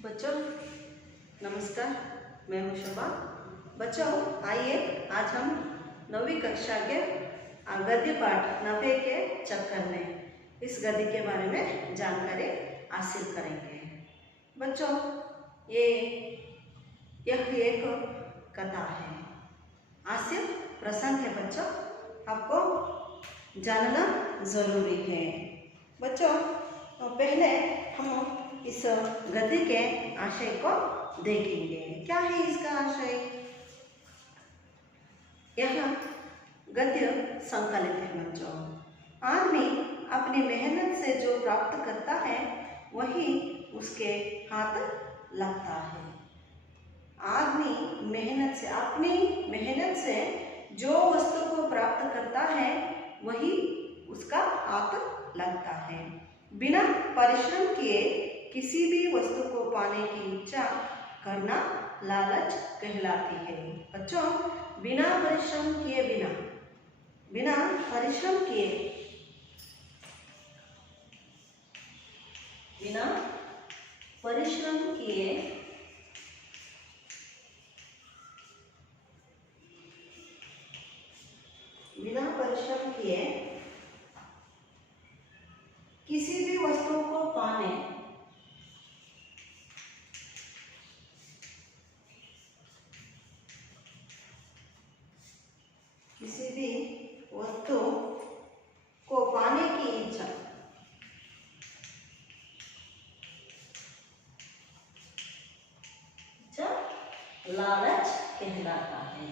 बच्चों नमस्कार, मैं हूँ शोभा। बच्चों आइए आज हम 9वीं कक्षा के गद्य पाठ नफे के चक्कर में इस गद्य के बारे में जानकारी हासिल करेंगे। बच्चों यह एक कथा है, हास्य प्रसंग है। बच्चों आपको जानना जरूरी है। बच्चों पहले हम इस गद्य के आशय को देखेंगे। क्या है इसका आशय? यह गद्य संकलित है। बच्चों आदमी अपनी मेहनत से जो प्राप्त करता है वही उसके हाथ लगता है। आदमी मेहनत से, अपनी मेहनत से जो वस्तु को प्राप्त करता है वही उसका हाथ लगता है। बिना परिश्रम किए किसी भी वस्तु को पाने की इच्छा करना लालच कहलाती है। बच्चों बिना परिश्रम किए बिना परिश्रम किए बिना परिश्रम किए किसी भी वस्तु को पाने की इच्छा लालच कहलाता है।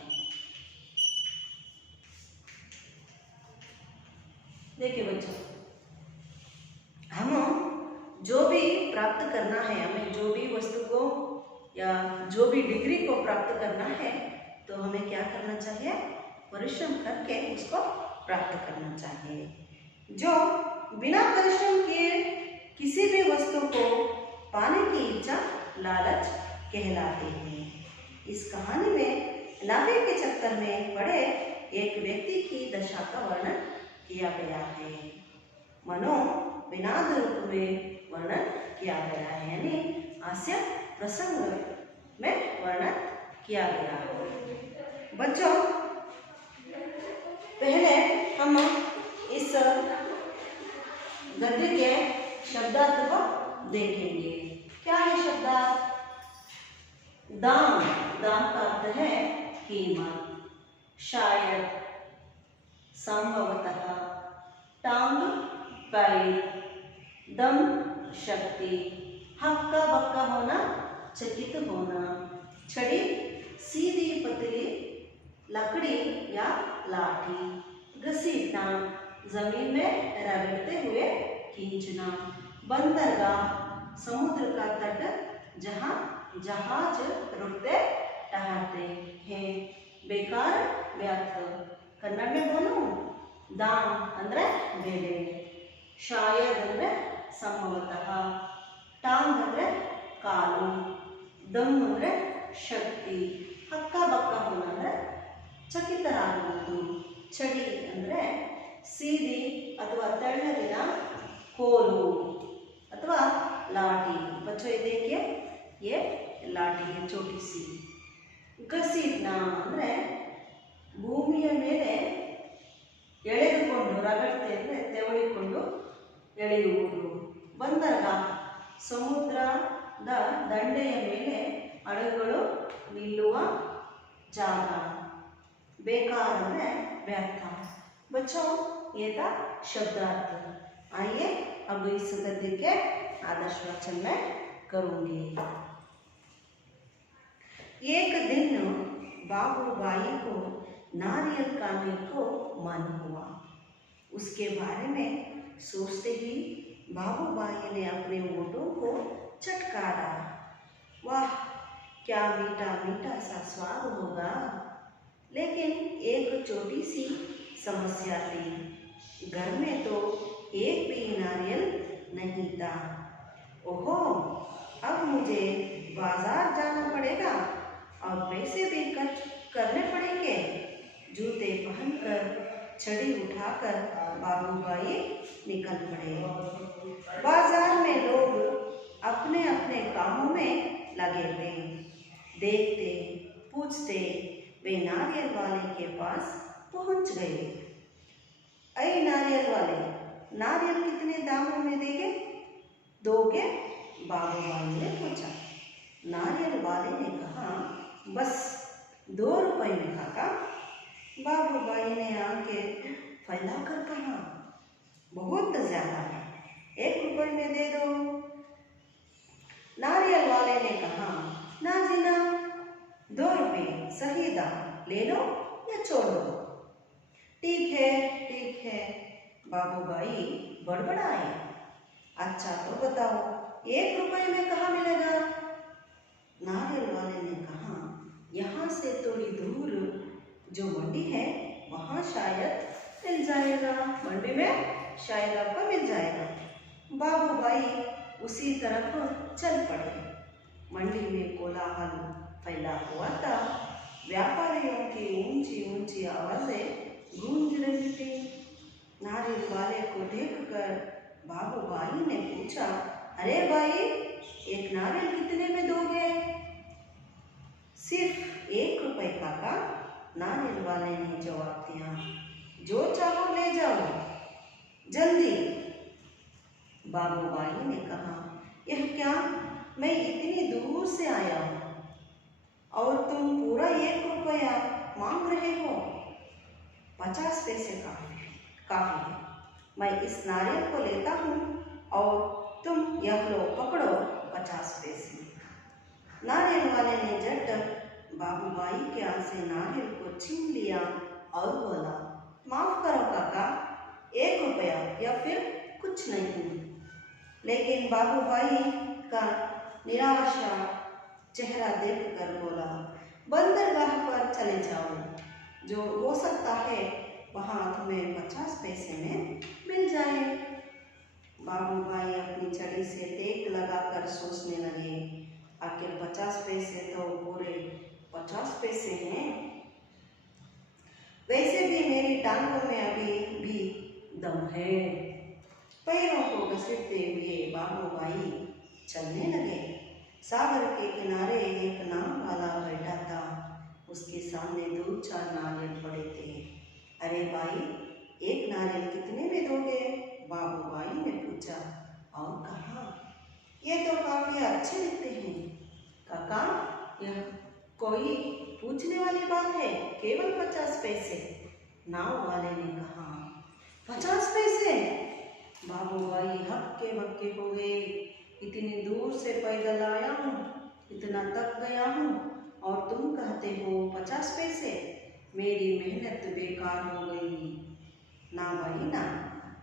देखिए बच्चों, हम जो भी प्राप्त करना है, हमें जो भी वस्तु को या जो भी डिग्री को प्राप्त करना है तो हमें क्या करना चाहिए? परिश्रम करके उसको प्राप्त करना चाहिए। जो बिना परिश्रम किए किसी भी वस्तु को पाने की इच्छा लालच कहलाती है। इस कहानी में लाफे के चक्कर में पड़े एक व्यक्ति की दशा का वर्णन किया गया है। मनोविनाद रूप में वर्णन किया गया है, यानी हास्य प्रसंग में वर्णन किया गया है। बच्चों पहले हम इस गद्य के शब्दार्थ को देखेंगे। क्या है शब्दार्थ? दाम, दाम का अर्थ है कीमत, शायद, संभवतः, टांग पैर, दम शक्ति, हक्का बक्का होना, चकित होना, छड़ी सीधी पतली लकड़ी या लाठी, घसीटना जमीन में रगड़ते हुए खींचना, बंदरगाह समुद्र का तट जहाँ जहाज रुकते ठहरते हैं, बेकार व्यर्थ, कन्नड़ में बोलूं दाम अंद्रे बेले, शायद अंद्रे संभवतः, टांग अंद्रे काಲು, दम अंद्रे शक्ति, हक्का बक्का होना ಅಂದ್ರೆ ಚಕಿತರಾಗುವುದು, छड़ी ಅಂದ್ರೆ सीधी अथवा ತೆಳ್ಳಗಿನ ಕೋಲು अथवा लाठी। बच्चों ये देखिए, ये लाठी है छोटी सी। घसीटना ಅಂದ್ರೆ ಭೂಮಿಯ ಮೇಲೆ ಎಳೆದುಕೊಂಡು, ರಗಡ್ತೆ ಅಂದರೆ ತೆವಳಿಕೊಂಡು ಎಳೆಯುವುದು। ಬಂದರಗಾಹ ಸಮುದ್ರದ ದಂಡೆಯ ಮೇಲೆ ಹಡಗುಗಳು ನಿಲ್ಲುವ ಜಾಗ। बेकार है व्यर्थ। बच्चों ये था शब्दार्थ। आइए अब इस गद्य के आदर्श वाचन में करूंगी। एक दिन बाबूबाई को नारियल खाने को मन हुआ। उसके बारे में सोचते ही बाबूबाई ने अपने होठों को चटकारा। वाह क्या मीठा मीठा सा स्वाद होगा। लेकिन एक छोटी सी समस्या थी, घर में तो एक भी नारियल नहीं था। ओहो, अब मुझे बाजार जाना पड़ेगा और पैसे भी खर्च करने पड़ेंगे। जूते पहनकर छड़ी उठाकर बाबूबाई निकल पड़े। बाजार में लोग अपने अपने कामों में लगे थे। देखते पूछते वे नारियल वाले के पास पहुंच गए। अरे नारियल वाले, नारियल कितने दामों में देंगे दोगे? बाबू भाई ने पूछा। नारियल वाले ने कहा, बस 2 रुपए में काका। बाबू भाई ने आंखें फैलाकर कहा, बहुत ज्यादा है, 1 रुपए में दे दो। नारियल वाले ने कहा, ना जी ना, 2 रुपए सही दाम, ले लो या छोड़ दो। ठीक है, बाबू भाई बड़बड़ाए। अच्छा तो बताओ, 1 रुपए में कहाँ मिलेगा? नारियल वाले ने कहा, यहाँ से थोड़ी दूर जो मंडी है वहाँ शायद मिल जाएगा, मंडी में शायद आपको मिल जाएगा। बाबू भाई उसी तरफ चल पड़े। मंडी में कोलाहल फैला हुआ था। व्यापारियों की ऊंची ऊंची आवाजें गूंज रही थी। नारियल वाले को देखकर बाबू भाई ने पूछा, अरे भाई, 1 नारियल कितने में दोगे? सिर्फ 1 रुपए काका, नारियल वाले ने जवाब दिया। जो चाहो ले जाओ, जल्दी। बाबू भाई ने कहा, यह क्या, मैं इतनी दूर से आया हूँ और तुम पूरा 1 रुपया मांग रहे हो? 50 पैसे काफी है। मैं इस नारियल को लेता हूँ और तुम यह लो, पकड़ो 50 पैसे। नारियल वाले ने झट बाबू भाई के हाथ से नारियल को छीन लिया और बोला, माफ करो काका, 1 रुपया या फिर कुछ नहीं। लेकिन बाबू भाई का निराशा चेहरा देखकर बोला, बंदरगाह पर चले जाओ, जो हो सकता है वहाँ तुम्हें 50 पैसे में मिल जाए। बाबू भाई अपनी छड़ी से टेक लगाकर सोचने लगे, आखिर 50 पैसे तो पूरे 50 पैसे हैं। वैसे भी मेरी टांगों में अभी भी दम है। पैरों को घसीटते हुए बाबू भाई चलने लगे। सागर के किनारे एक नाव वाला बैठा था। उसके सामने 2-4 नारियल पड़े थे। अरे भाई, 1 नारियल कितने में दोगे? बाबू भाई ने पूछा और कहा, ये तो काफी अच्छे दिखते हैं काका, यह कोई पूछने वाली बात है, केवल 50 पैसे। नाव वाले ने कहा, 50 पैसे? बाबू भाई हक्के बक्के हो गए। इतनी दूर से पैदल आया हूँ, इतना थक गया हूँ और तुम कहते हो 50 पैसे? मेरी मेहनत बेकार हो गई। ना भाई ना,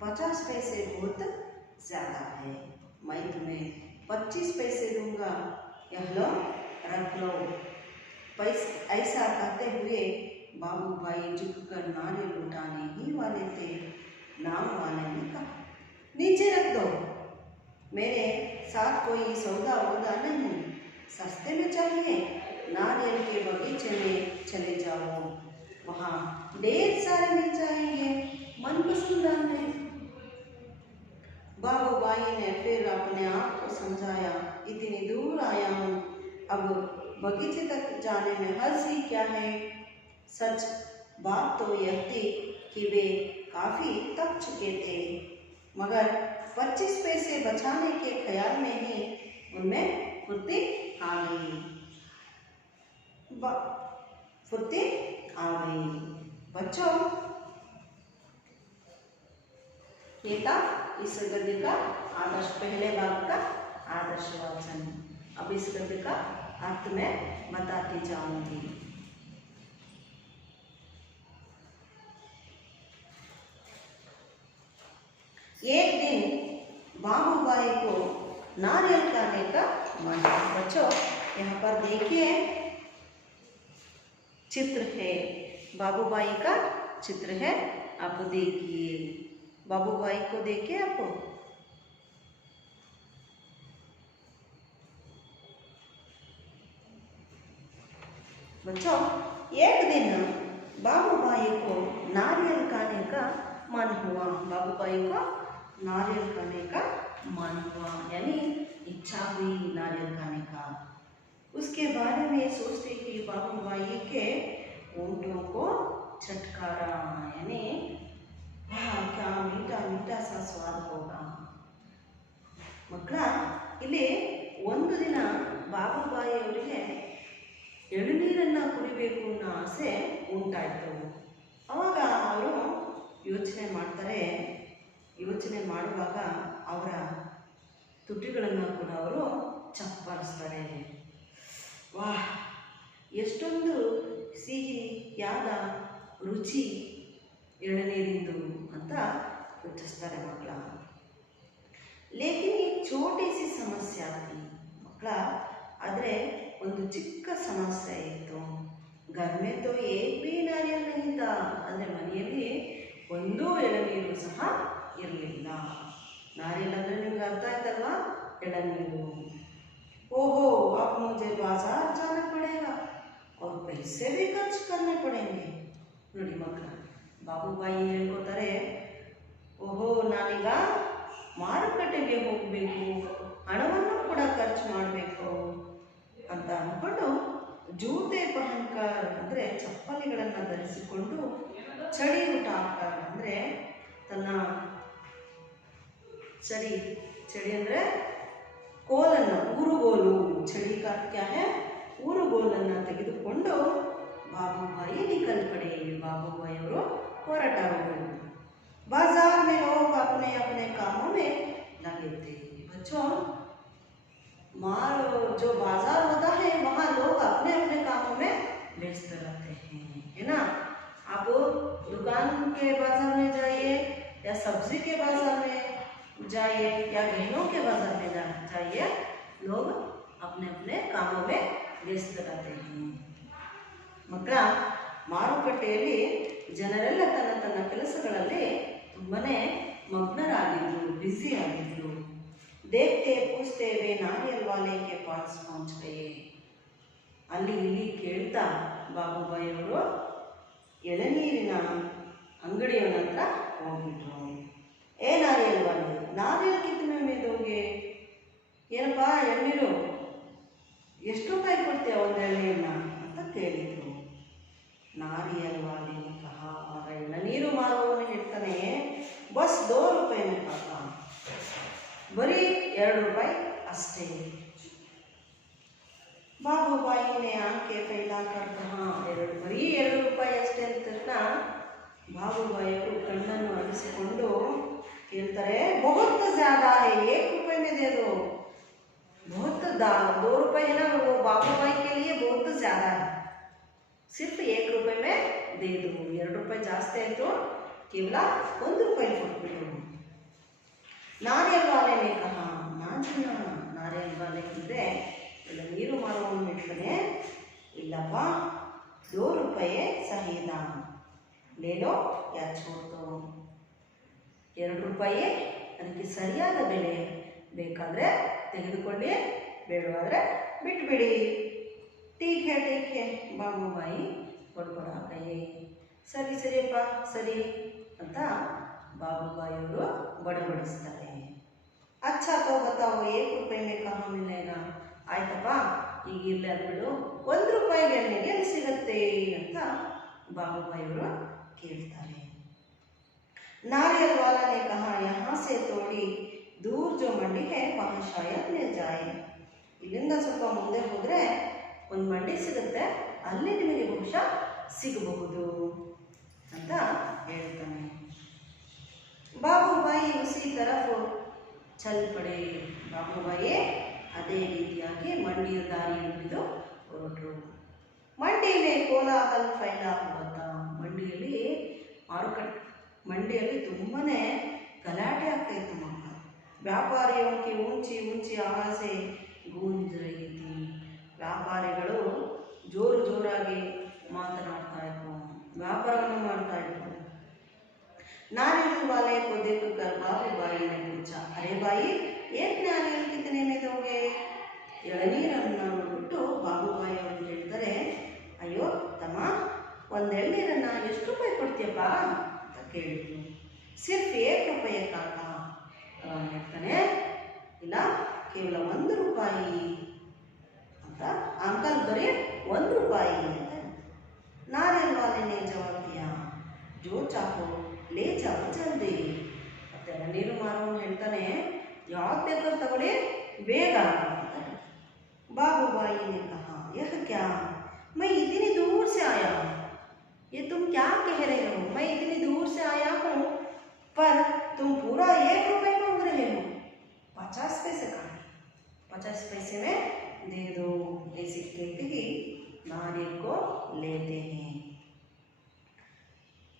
50 पैसे बहुत ज़्यादा है। मैं तुम्हें 25 पैसे दूंगा, यह लो, रख लो। ऐसा कहते हुए बाबू भाई झुककर नारियल उठाने ही वाले थे। नाव वाले ने कहा, नीचे रख दो, मेरे साथ कोई सौदा वौदा नहीं, सस्ते में चाहिए। नारियल के बगीचे में चले जाओ, वहाँ ढेर सारे मिल जाएंगे, मनपसंद दाम। बाबू भाई ने फिर अपने आप को समझाया, इतनी दूर आया हूँ, अब बगीचे तक जाने में हर्ज ही क्या है। सच बात तो यह थी कि वे काफी थक चुके थे, मगर 25 पैसे बचाने के ख्याल में ही उनमें फुर्ती आ गई। बच्चों, ये था इस गद्य का आदर्श, पहले भाग का आदर्श वाचन। अब इस गद्य का अर्थ मैं बताती जाऊंगी। एक दिन बाबू भाई को नारियल खाने का मन। बच्चों, यहाँ पर देखिए चित्र है, बाबू भाई का चित्र है, आप देखिए। बाबू भाई को देखिए आप। बच्चों, एक दिन बाबू भाई को नारियल खाने का मन हुआ। बाबू भाई को नारियल खाने का मन हुआ, यानी इच्छा हुई नारियल खाने का। उसके बारे में सोचते कि बाबूबाई के ऊँटों को छटकारा, यानी वाह क्या मीठा मीठा सा स्वाद होगा। ಮಕ್ಕಳ ಇಲ್ಲಿ ಒಂದು ದಿನ ಬಾಬುಬಾಯಿ ಅವರಿಗೆ ಎಳನೀರನ್ನು ಕುಡಿಬೇಕು ಅನ್ನೋ ಆಸೆ ಉಂಟಾಯಿತು. ಆವಾಗ ಅವರು ಯೋಚನೆ ಮಾಡ್ತಾರೆ. ಯೋಚನೆ ಮಾಡುವಾಗ ಅವರ ತುಟಿಗಳನ್ನು ಕೂಡ ಅವರು ಚಪ್ಪರಿಸ್ತಾರೆ. ವಾಹ್ ಎಷ್ಟೊಂದು ಸಿಹಿಯಾದ ರುಚಿ ಎಳನೀರಿಂದು ಅಂತ ಯೋಚಿಸ್ತಾರೆ ಮಕ್ಕಳ. लेकिन एक छोटी सी समस्या थी मಕ್ಕಳ. ಆದರೆ ಒಂದು ಚಿಕ್ಕ ಸಮಸ್ಯೆ ಇತ್ತು. घर में तो एक भी नारियल नहीं था. ಅಂದರೆ ಮನೆಯಲ್ಲಿ ಒಂದೂ ಎಳನೀರು ಸಹ ಇರಲಿಲ್ಲ. नारियल ಅಂದರೆ ನಿಮ್ಗೆ ಅರ್ಥ ಆಯ್ತಲ್ವಾ, ಎಳನೀರು. ओहो अब मुझे बाजार जाना पड़ेगा और पैसे भी खर्च करने पड़ेंगे. ನೋಡಿ ಮಕ್ಕಳ, ಬಾಬುಬಾಯಿ ಹೇಳ್ಕೊತಾರೆ, ಓಹೋ ನಾನೀಗ ಮಾರುಕಟ್ಟೆಗೆ ಹೋಗಬೇಕು, ಹಣವನ್ನು ಕೂಡ ಖರ್ಚು ಮಾಡಬೇಕು ಅಂತ ಅಂದ್ಕೊಂಡು ಜೂತೆ ಪಹನ್ಕರ್ ಅಂದರೆ ಚಪ್ಪಲಿಗಳನ್ನು ಧರಿಸಿಕೊಂಡು ಚಳಿ ಊಟ ಹಾಕ್ತಾರೆ. ಅಂದರೆ ತನ್ನ ಚಳಿ ಅಂದರೆ ಕೋಲನ್ನು, ಊರುಗೋಲು, ಚಳಿ ಕಾಕ್ಯಾನೆ ಊರುಗೋಲನ್ನು ತೆಗೆದುಕೊಂಡು ಬಾಬುಬಾಯಿ ನಿಕಲ್ ಪಡೆ, ಬಾಬುಬಾಯಿ ಅವರು ಹೊರಟಾದರು. बाजार में लोग अपने अपने कामों में लगे थे. बच्चों, जो बाजार होता है वहाँ लोग अपने अपने कामों में व्यस्त रहते हैं, है ना. आप दुकान के बाजार में जाइए या सब्जी के बाजार में जाइए या गहनों के बाजार में जाइए, लोग अपने अपने कामों में व्यस्त रहते हैं. ಮಕ್ಕಳ, ಮಾರುಕಟ್ಟೆಯಲ್ಲಿ ಜನರೆಲ್ಲ ತನ್ನ ತನ್ನ ಕೆಲಸಗಳಲ್ಲಿ ತುಂಬನೇ ಮಗ್ನರಾಗಿದ್ರು, ಬ್ಯುಸಿ ಆಗಿದ್ರು. देखते पूछते वे नारियल वाले के पास पहुंच गए. ಅಲ್ಲಿ ಇಲ್ಲಿ ಕೇಳ್ತಾ ಬಾಬುಬಾಯಿ ಅವರು ಎಳನೀರಿನ ಅಂಗಡಿಯವನ ಹತ್ರ ಹೋಗ್ಬಿಟ್ರು. ಏ ನಾರಿಯಲ್ ವಾಲೆ, ನಾರಿಯಲ್ ಕಿತ್ತನೆ में दोगे? ಏನಪ್ಪ ಎಳನೀರು ಎಷ್ಟು ರೂಪಾಯಿ ಕೊಡ್ತೀಯ ಒಂದು ಎಳನೀರನ್ನ ಅಂತ ಕೇಳಿದ್ರು. नारियल वाले ने कहा, ಎಳನೀರು ಮಾರುವವನು ಹೇಳ್ತಾನೆ, ಬಸ್ 2 ರೂಪಾಯಿ ಕಾಕಾ, ಬರೀ 2 ರೂಪಾಯಿ ಅಷ್ಟೇ. ಬಾಬುಬಾಯಿ ने आंखें फैलाकर कहा, ಬರೀ 2 ರೂಪಾಯಿ ಅಷ್ಟೇ ಅಂತ ತಕ್ಷಣ ಬಾಬುಬಾಯಿ ಅವರು ಕಣ್ಣನ್ನು ಅಳಿಸಿಕೊಂಡು ಕೇಳ್ತಾರೆ, बहुत ज़्यादा है, 1 रुपये में दे दो. बहुत 2 रुपये है ना, वो बाबूबाई के लिए बहुत ज़्यादा है. सिर्फ 1 रुपये में दे दो. 2 ರೂಪಾಯಿ ಜಾಸ್ತಿ ಆಯಿತು, ಕೇವಲ 1 ರೂಪಾಯಿ ಕೊಟ್ಬಿಟ್ಟು. ನಾರಿಯಲ್ ವಾಲೆ ने कहा, ನಾರಿಯಲ್ ವಾಲೆ ಅಂದರೆ ಎಳನೀರು ಮಾರುವವನು ಹೇಳ್ತಾನೆ, ಇಲ್ಲಪ್ಪ 2 ರೂಪಾಯಿ ಸಹಿ दाम ले लो या छोड़ दो. 2 ರೂಪಾಯಿ ಅದಕ್ಕೆ ಸರಿಯಾದ ಬೆಲೆ, ಬೇಕಾದರೆ ತೆಗೆದುಕೊಳ್ಳಿ, ಬೇಡವಾದರೆ ಬಿಟ್ಬಿಡಿ. ठीक है ಬಾಬುಬಾಯಿ ಬಡಬಡಾಕಯೇ. ಸರಿ ಸರಿಯಪ್ಪ ಸರಿ ಅಂತ ಬಾಬುಬಾಯಿ ಅವರು ಬಡಬಡಿಸ್ತಾರೆ. ಅಚ್ಚಾ ತೋ ಬತಾವೋ 1 ರೂಪಾಯಿ में कहाँ मिलेगा? ಆಯ್ತಪ್ಪ ಈಗ ಇರಲಿ ಅಂದ್ಬಿಡು, 1 ರೂಪಾಯಿಗೆ ಎಳನೀರು ಎಲ್ಲಿ ಸಿಗತ್ತೆ ಅಂತ ಬಾಬುಬಾಯಿ ಅವರು ಕೇಳ್ತಾರೆ. नारियल वाला ने कहा, यहाँ से थोड़ी दूर जो मंडी है वहाँ शायद मिल जाए. ಇಲ್ಲಿಂದ ಸ್ವಲ್ಪ ಮುಂದೆ ಹೋದರೆ ಒಂದು ಮಂಡಿ ಸಿಗುತ್ತೆ, ಅಲ್ಲಿ ನಿಮಗೆ ಬಹುಶಃ ಸಿಗಬಹುದು ಅಂತ ಹೇಳ್ತಾನೆ. ಬಾಬುಬಾಯಿ ಉಸಿ ತರಫ್ ಚಲ್ ಪಡೆ. ಬಾಬುಬಾಯಿ ಅದೇ ರೀತಿಯಾಗಿ ಮಂಡಿಯ ದಾರಿಯನ್ನು ಹಿಡಿದು ಹೊರಟರು. ಮಂಡಿಯಲ್ಲಿ ಕೋಲಾಹಲ ಫೈಲಾ ಹುआ. ಮಂಡಿಯಲ್ಲಿ ಮಂಡಿಯಲ್ಲಿ ತುಂಬನೇ ಗಲಾಟೆ ಆಗ್ತಾ ಇತ್ತು ಮಕ್ಕಳು. ವ್ಯಾಪಾರಿयों की ऊंची ऊंची आवाज से गूंज रही थी. ವ್ಯಾಪಾರಿಗಳು ಜೋರು ಜೋರಾಗಿ ಮಾತನಾಡ್ತಾ ಇದ್ರು, ವ್ಯಾಪಾರವನ್ನು ಮಾಡ್ತಾ ಇದ್ರು. नारियल वाले को देखकर बाबूबाई ने पूछा, अरे भाई एक नारियल कितने में दोगे? ಎಳನೀರನ್ನು ನೋಡ್ಬಿಟ್ಟು ಬಾಬುಬಾಯಿ ಅವರು ಹೇಳ್ತಾರೆ, ಅಯ್ಯೋ ತಮ್ಮ, ಒಂದು ಎಳನೀರನ್ನು ಎಷ್ಟು ರೂಪಾಯಿ ಕೊಡ್ತೀಯಪ್ಪ ಅಂತ ಕೇಳಿದ್ರು. ಸಿರ್ಫ್ 1 ರೂಪಾಯಿ ಕಾಕ. ಅವನು ಹೇಳ್ತಾನೆ, ಇಲ್ಲ ಕೇವಲ 1 ರೂಪಾಯಿ ಅಂತ. ಮಾರುವವನು ಹೇಳ್ತಾನೆ, ಯಾವ್ದು ಬೇಕಾದ್ರೂ ತಗೊಳ್ಳಿ, ಬೇಗ ಅಂತ. बाबूबाई ने कहा, यह क्या, मैं इतनी दूर से आया हूँ, ये तुम क्या कह रहे हो, मैं इतनी दूर से आया हूँ पर तुम पूरा 1 रुपए मांग रहे हो, 50 पैसे का, 50 पैसे में दे दो। ऐसे कहते ही नारियल को लेते हैं।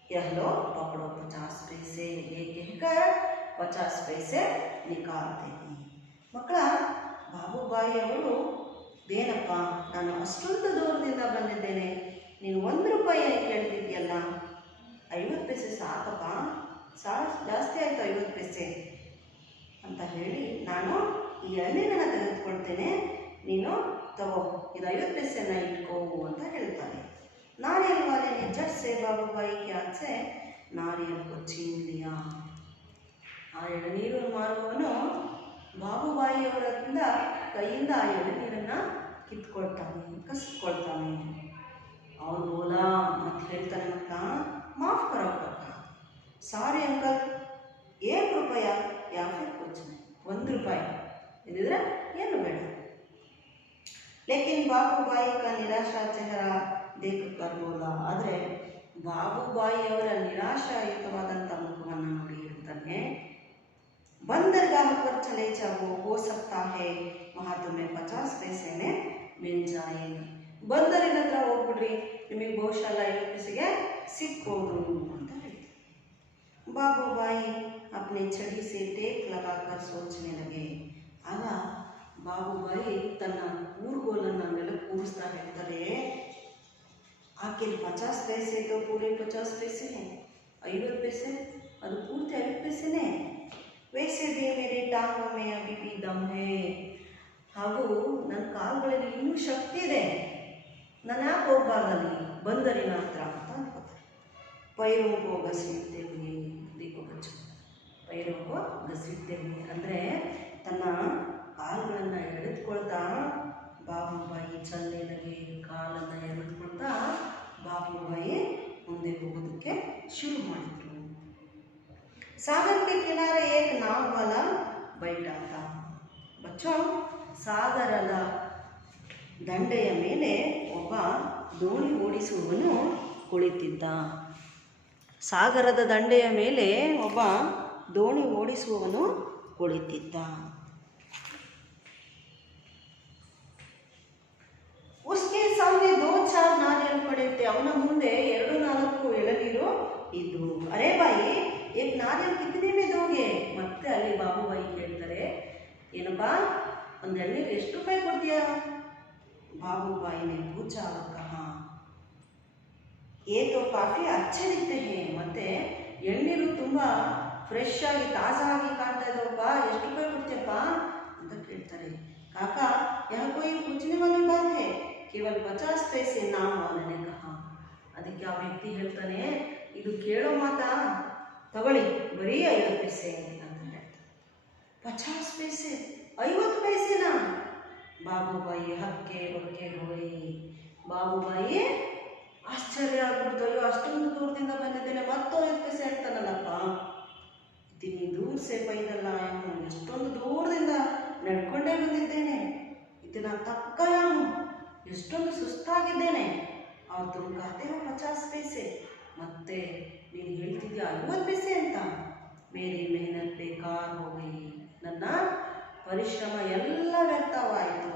यह लो पकड़ो 50 पैसे, ये कहकर 50 पैसे निकालते हैं। ಮಕ್ಕಳ, ಬಾಬುಬಾಯಿ ಅವರು, ಏನಪ್ಪ ನಾನು ಅಷ್ಟೊಂದು ದೂರದಿಂದ ಬಂದಿದ್ದೇನೆ, ನೀನು 1 ರೂಪಾಯಿ ಕೇಳ್ತಿದ್ಯಲ್ಲ, 50 ಪೈಸೆ ಸಾಕಪ್ಪ, ಜಾಸ್ತಿ ಆಯಿತು 50 ಪೈಸೆ ಅಂತ ಹೇಳಿ, ನಾನು ಈ ಎಳ್ನೀರನ್ನು ತೆಗೆದುಕೊಳ್ತೇನೆ, ನೀನು ತಗೋ, ಇದು 50 पैसे ಇಟ್ಕೋ ಅಂತ ಹೇಳ್ತಾರೆ। नारियल वाले ने झट से बाबूबाई के हाथ से नारियल को छीन लिया। ಆ ಎಳನೀರು ಮಾರುವವನು ಬಾಬುಬಾಯಿಯವರಿಂದ ಕೈಯಿಂದ ಆ ಎಳನೀರನ್ನು ಕಿತ್ಕೊಳ್ತಾನೆ, ಕಸಿದ್ಕೊಳ್ತಾನೆ। ಅವನು ಬೋಲಾ ಮತ್ತು ಹೇಳ್ತಾನೆ, ಮಕ್ಕಳ ಮಾಫ್ ಕರೋ ಕಾಕಾ, ಸಾರಿ ಅಂಕಲ್, 1 ರೂಪಾಯಿ ಯಾ ಫಿರ್ ಕುಚ್ ನಹೀ, 1 ರೂಪಾಯಿ ಇದ್ದಿದ್ರೆ ಏನು ಬೇಡ। ಲೇಕಿನ್ ಬಾಬುಬಾಯಿ ಕಾ ನಿರಾಶಾ ಚೆಹರಾ ದೇಖಕರ್ ಬೋಲಾ, ಆದರೆ ಬಾಬುಬಾಯಿಯವರ ನಿರಾಶಾಯುತವಾದಂಥ ಮುಖವನ್ನು ನೋಡಿ ಹೇಳ್ತಾನೆ, बंदरगाह पर चले जाओ, हो सकता है वहाँ तुम्हें 50 पैसे में मिल जाएगा। ಬಂದರಿನ ಹತ್ರ ಹೋಗ್ಬಿಡ್ರಿ, ನಿಮಗೆ ಬಹುಶಃ 50 ಪೈಸೆಗೆ ಸಿಕ್ಕೋದು ಅಂತ ಹೇಳ್ತಾರೆ। ಬಾಬುಬಾಯಿ अपने छड़ी से टेक लगाकर सोचने लगे। ಆಗ ಬಾಬುಬಾಯಿ ತನ್ನ ಊರುಗೋಲನ್ನು ನೆಲಕ್ಕೆ ಕೂರಿಸ್ತಾ ಹೇಳ್ತಾರೆ, आखिर 50 पैसे तो पूरे 50 पैसे हैं, 50 पैसे ಅದು ಪೂರ್ತಿ 50 पैसेನೇ। वैसे भी मेरे टांगों में अभी भी दम है, ಹಾಗೂ ನನ್ನ ಕಾಲುಗಳಲ್ಲಿ ಇನ್ನೂ ಶಕ್ತಿ ಇದೆ, ನಾನು ಯಾಕೆ ಹೋಗ್ಬಾರ್ದಲ್ಲಿ ಬಂದರಿನ ಹತ್ರ ಅಂತ ಅನ್ಕೋತಾರೆ। पैरों को घसीटते हुए, देखो बच्चों, पैरों को घसीटते हुए ಅಂದರೆ ತನ್ನ ಕಾಲುಗಳನ್ನು ಎಳೆದುಕೊಳ್ತಾ ಬಾಬುಬಾಯಿ ಚಲ್ಲೆ ಲಗೆ, ಕಾಲನ್ನು ಎಳೆದುಕೊಳ್ತಾ ಬಾಬುಬಾಯಿ ಮುಂದೆ ಹೋಗೋದಕ್ಕೆ ಶುರು ಮಾಡಿದರು। सागर के किनारे एक नाव वाला बैठा था। बच्चों, ಸಾಗರದ ದಂಡೆಯ ಮೇಲೆ ಒಬ್ಬ ದೋಣಿ ಓಡಿಸುವವನು ಕುಳಿತಿದ್ದ। ಸಾಗರದ ದಂಡೆಯ ಮೇಲೆ ಒಬ್ಬ ದೋಣಿ ಓಡಿಸುವವನು ಕುಳಿತಿದ್ದ। उसके सामने 2-4 नारियल पड़े थे, ಅವನ ಮುಂದೆ 2-4 ಎಳನೀರು ಇದ್ವು। ಅರೆ ಬಾಯಿ, एक नारियल कितने में दोगे, ಮತ್ತೆ ಅಲ್ಲಿ ಬಾಬುಬಾಯಿ ಕೇಳ್ತಾರೆ, ಏನಪ್ಪ ಒಂದು ಎಳನೀರು ಎಷ್ಟು ರೂಪಾಯಿ ಕೊಡ್ತೀಯಾ? बाबूबाई ने पूछा और कहा, ये तो काफ़ी अच्छे दिखते हैं, ಮತ್ತೆ ಎಳನೀರು ತುಂಬ ಫ್ರೆಶ್ ಆಗಿ ತಾಜಾ ಆಗಿ ಕಾಣ್ತಾ ಇದ್ದವಪ್ಪ, ಎಷ್ಟು ರೂಪಾಯಿ ಕೊಡ್ತೀಯಪ್ಪ ಅಂತ ಕೇಳ್ತಾರೆ। ಕಾಕಾ, यह कोई पूछने वाली बात है, केवल 50 पैसे, नाम वाले ने कहा। ಅದಕ್ಕೆ ಆ ವ್ಯಕ್ತಿ ಹೇಳ್ತಾನೆ, ಇದು ಕೇಳೋ ಮಾತಾ, ತಗೊಳ್ಳಿ ಬರೀ 50 पैसे ಅಂತ ಹೇಳ್ತಾರೆ। 50 पैसे, 50 पैसेನಾ? ಬಾಬುಬಾಯಿ ಹಕ್ಕೆ ಬಕ್ಕೆ ಹೋಗಿ, ಬಾಬುಬಾಯಿ ಆಶ್ಚರ್ಯ ಆಗ್ಬಿಡ್ತು, ಅಯ್ಯೋ ಅಷ್ಟೊಂದು ದೂರದಿಂದ ಬಂದಿದ್ದೇನೆ, ಮತ್ತು 50 पैसे ಹೇಳ್ತಾನಲ್ಲಪ್ಪ, ಇದ್ದೀನಿ ದೂರ ಸೇ ಪೈದಲ್ಲ, ಎಷ್ಟೊಂದು ದೂರದಿಂದ ನಡ್ಕೊಂಡೇ ಬಂದಿದ್ದೇನೆ, ಇದನ್ನ ತಕ್ಕಯಾನು, ಎಷ್ಟೊಂದು ಸುಸ್ತಾಗಿದ್ದೇನೆ, ಅವ್ರು ತುಮ್ ಕಹತೆ ಹೋ 50 पैसे, ಮತ್ತೆ ನೀನು ಹೇಳ್ತಿದ್ಯಾ 50 पैसे ಅಂತ, ಮೇರಿ ಮೆಹನತ್ ಬೇಕಾರ ಹೋಗಿ, ನನ್ನ ಪರಿಶ್ರಮ ಎಲ್ಲ ವ್ಯರ್ಥವಾಯಿತು।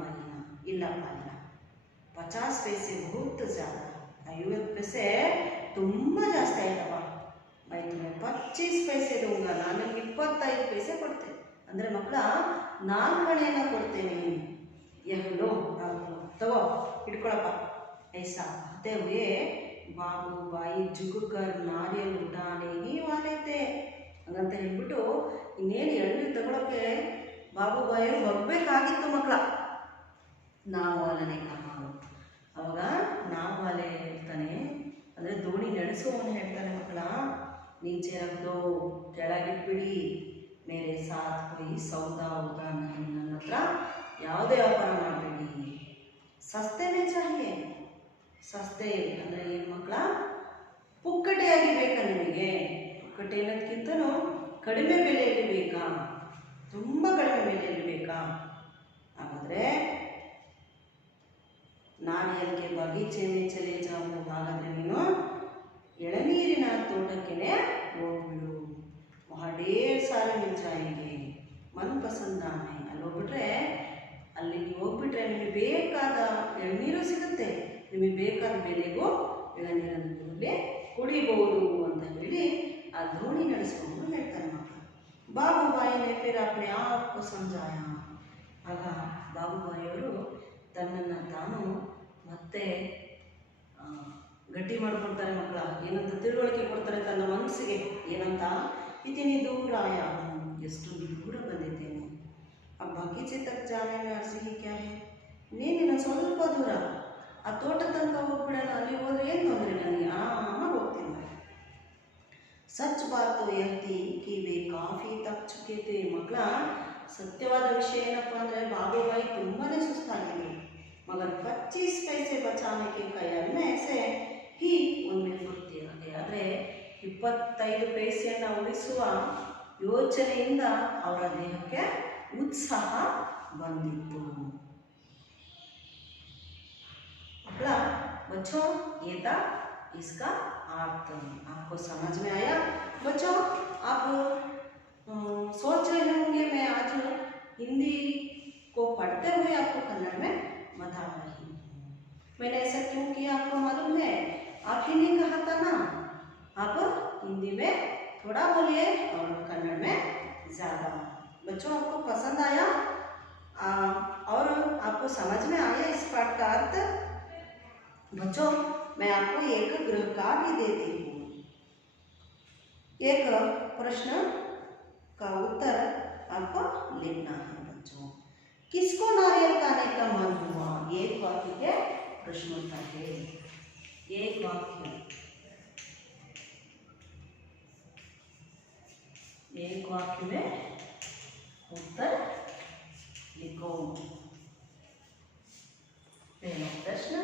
ಬಲ್ಲ, ಇಲ್ಲಪ್ಪ ಇಲ್ಲ, 50 पैसे ಬಹುತ್ ಜ್ಯಾದ, 50 पैसे ತುಂಬ ಜಾಸ್ತಿ ಆಯ್ತಪ್ಪ, मैं तुम्हें 25 पैसे दूंगा, ನಾನು ನಿಮ್ಗೆ 25 पैसे ಕೊಡ್ತೇನೆ, ಅಂದರೆ ಮಕ್ಕಳ 4 ಹಣೆಯನ್ನು ಕೊಡ್ತೇನೆ, ಎಲ್ಲೋ ತಗೋ ಇಟ್ಕೊಳಪ್ಪ, ऐसा कहते हुए ಬಾಬುಬಾಯಿ ಜುಗುಕರ್ ನಾರಿಯಲ್ ಉಠಾನೆ ही वाले थे ಹಂಗಂತ ಹೇಳ್ಬಿಟ್ಟು ಇನ್ನೇನು ಎಳನೀರು ತಗೊಳಕ್ಕೆ ಬಾಬುಬಾಯಿಯವರು ಬರಬೇಕಾಗಿತ್ತು ಮಕ್ಕಳ। ನಾವು ವಾಲನೆ ಕಹ, ಅವಾಗ ನಾವು ವಾಲೆ ಹೇಳ್ತಾನೆ, ಅಂದರೆ ದೋಣಿ ನಡೆಸುವವನು ಹೇಳ್ತಾನೆ, ಮಕ್ಕಳ ನೀಚೆ ರಕ್ದೋ, ಕೆಳಗಿಟ್ಬಿಡಿ, ಮೇರೆ ಸಾಥ್ ಕೊಯ್ ಸೌದಾ ಉದಾ ನಹೀ, ನನ್ನ ಹತ್ರ ಯಾವುದೇ ವ್ಯಾಪಾರ ಮಾಡಬೇಡಿ, ಸಸ್ತೆ ಮೇ ಚಾಹಿಯೆ, ಸಸ್ತೆ ಅಂದರೆ ಏನು ಮಕ್ಕಳ, ಪುಕ್ಕಟೆಯಾಗಿ ಬೇಕಾ ನಿಮಗೆ, ಪುಕ್ಕಟೆ ಅನ್ನೋದಕ್ಕಿಂತನೂ ಕಡಿಮೆ ಬೆಲೆಯಲ್ಲಿ ಬೇಕಾ, ತುಂಬ ಕಡಿಮೆ ಬೆಲೆಯಲ್ಲಿ ಬೇಕಾ? ಹಾಗಾದರೆ नारियल के बगीचे में चले जाओ, ಹಾಗಾದರೆ ನೀನು ಎಳನೀರಿನ ತೋಟಕ್ಕೆ ಹೋಗ್ಬಿಡು. वहाँ ढेर सारे मिल जाएंगे मनपसंद आमे. ಅಲ್ಲಿ ಹೋಗ್ಬಿಟ್ರೆ, ಅಲ್ಲಿ ನೀವು ಹೋಗ್ಬಿಟ್ರೆ ನಿಮಗೆ ಬೇಕಾದ ಎಳನೀರು ಸಿಗುತ್ತೆ, ನಿಮಗೆ ಬೇಕಾದ ಬೆಲೆಗೂ ಎಳನೀರನ್ನು ಕುಡಿಬಹುದು ಅಂತ ಹೇಳಿ ಆ ದೋಣಿ ನಡೆಸ್ಕೊಂಡು ಹೇಳ್ತಾರೆ ಮಕ್ಕಳು. ಬಾಬುಬಾಯಿ ने फिर अपने आप को समझाया. ಆಗ ಬಾಬುಬಾಯಿಯವರು ತನ್ನನ್ನು ತಾನು ಮತ್ತೆ ಗಟ್ಟಿ ಮಾಡ್ಕೊಳ್ತಾರೆ ಮಕ್ಕಳ. ಏನಂತ ತಿಳುವಳಿಕೆ ಕೊಡ್ತಾರೆ ತನ್ನ ಮನಸ್ಸಿಗೆ. ಏನಂತ? ಇತಿನಿ ದೂರ ಆಯ, ಎಷ್ಟು ದೂರ ಬಂದಿದ್ದೇನೆ. ಆ ಬಗೀಚೆ ತಕ್ಕ ಜಾನೆ ಅರ್ಸಿ ಕ್ಯಾ ಹೇ, ನೀನಿನ ಸ್ವಲ್ಪ ದೂರ ಆ ತೋಟ ತನಕ ಹೋಗ್ಬಿಡಲ್ಲ, ಅಲ್ಲಿ ಹೋದ್ರೆ ಏನು ತೊಂದರೆ ನನಗೆ, ಆರಾಮಾಗಿ ಹೋಗ್ತೀನಿ. ಸಚ್ ಬಾತ್ ತೋ ಯಹ ಥಿ ಕಿ ವೇ ಕಾಫಿ ತಕ್ ಚುಕೆ ಥೆ. ಮಕ್ಕಳ, ಸತ್ಯವಾದ ವಿಷಯ ಏನಪ್ಪ ಅಂದರೆ ಬಾಬುಬಾಯಿ ತುಂಬಾ ಸುಸ್ತಾಗಿದ್ರು. मगर 25 पैसे बचाने के ख्याल में ऐसे ही उनमें फुर्ती आ गई. ಆದರೆ 25 ಪೈಸೆಯನ್ನು ಉಳಿಸುವ ಯೋಚನೆಯಿಂದ ಅವರ ದೇಹಕ್ಕೆ ಉತ್ಸಾಹ ಬಂದಿತ್ತು. मकड़ा बच्चों, ये था इसका अर्थ. आपको समझ में आया बच्चों? आप सोच रहे होंगे मैं आज हिंदी को पढ़ते हुए आपको कन्नड़ में बता रही हूँ. मैंने ऐसा क्यों किया आपको मालूम है? आप ही ने कहा था ना, आप हिंदी में थोड़ा बोलिए और कन्नड़ में ज़्यादा. बच्चों, आपको पसंद आया और आपको समझ में आया इस पाठ का अर्थ? बच्चों, मैं आपको एक गृह कार्य देती हूँ. एक प्रश्न का उत्तर आपको लिखना है बच्चों. किसको नारियल खाने का मन हुआ? एक वाक्य के प्रश्नोत्तर है. एक वाक्य, एक वाक्य में उत्तर लिखो. पहला प्रश्न,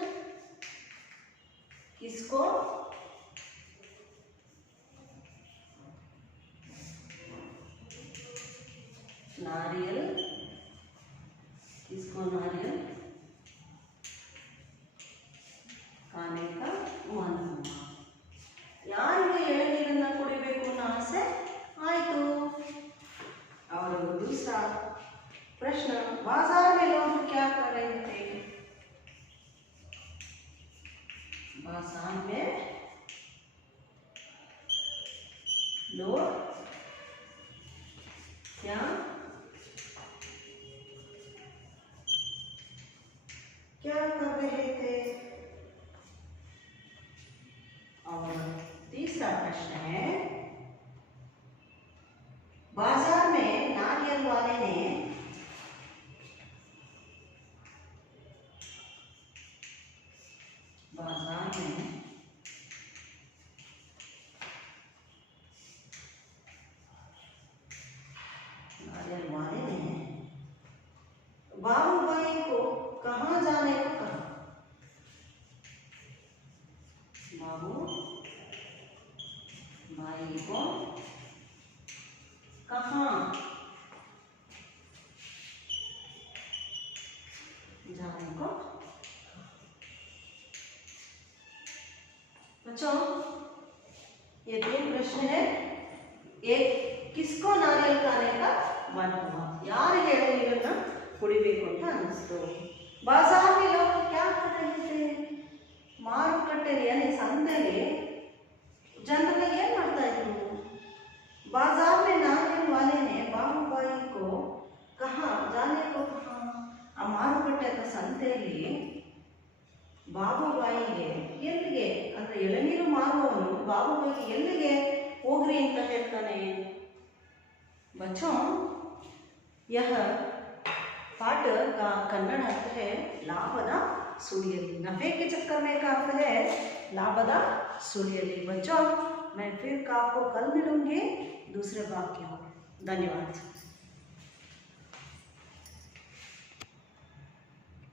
किसको नारियल, किसको नारियल खाने का मन हुआ? ಯಾರಿಗೆ ಎಳನೀರನ್ನು ಕುಡಿಬೇಕು ಅನ್ನೋ ಆಸೆ ಆಯಿತು? और दूसरा प्रश्न, बाजार में लोग क्या कर रहे थे? बाजार में लोग क्या क्या कर रहे थे? और तीसरा प्रश्न है, बाजार में नारियल वाले ने बाबूबाई को कहाँ जाने को कहा? बाबूबाई को कहाँ जाने को? बच्चों, ये 3 प्रश्न है. एक, किसको नारियल खाने का मन हुआ? ಯಾರಿಗೆ ಎಳನೀರನ್ನ ಕುಡಿಬೇಕು ಅಂತ ಅನಿಸ್ತು? बाजार में लोग क्या कर रहे थे? ಮಾರುಕಟ್ಟೆಯಲ್ಲಿ ಅಂದರೆ ಸಂತೆಯಲ್ಲಿ ಜನರೆಲ್ಲ ಏನು ಮಾಡ್ತಾ ಇದ್ರು? बाजार में नारियल वाले ने बाबूबाई को कहाँ जाने को कहा? ಆ ಮಾರುಕಟ್ಟೆ ಅಥವಾ ಸಂತೆಯಲ್ಲಿ ಬಾಬುಬಾಯಿಗೆ ಎಲ್ಲಿಗೆ ಅಂದರೆ ಎಳನೀರು ಮಾರುವವನು ಬಾಬುಬಾಯಿಗೆ ಎಲ್ಲಿಗೆ ಹೋಗ್ರಿ ಅಂತ ಹೇಳ್ತಾನೆ? बच्चों, यह पाठ का कन्नड़ अर्थ है लाभದ सुड़ियली. नफे के चक्कर में का अर्थ है लाभದ सुड़ियली. बच्चों, मैं फिर आपको कल मिलूंगी दूसरे वाक्य. धन्यवाद.